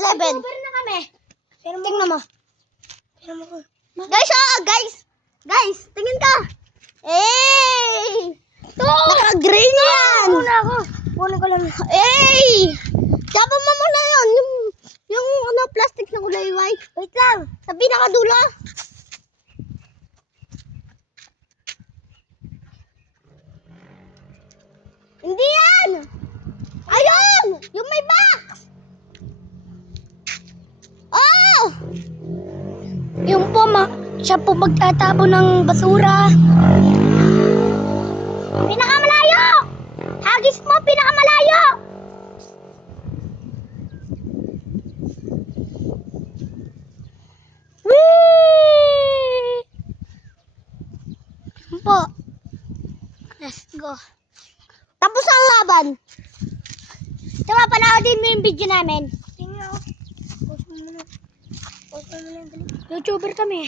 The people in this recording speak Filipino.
11. Over na kami. Tingnan mo. Pero mo ko. Guys, guys. Guys, tingin ka. Naka-green yan. Muna ako. Muna ko lang. Tapa mo muna yun. Yung plastic na kulay white. Wait lang. Sa pinakadulo. Hindi yan. Ayun. Yung may box. Oh. Yung po, siya po magtatapon ng basura. Pinakamalayo! Hagis mo, pinakamalayo! Whee! Yun po. Let's go. Tapos ang laban. Tama, panoodin mo yung video namin. Tingnan ako. Post mo muna. Post mo muna. YouTuber kami.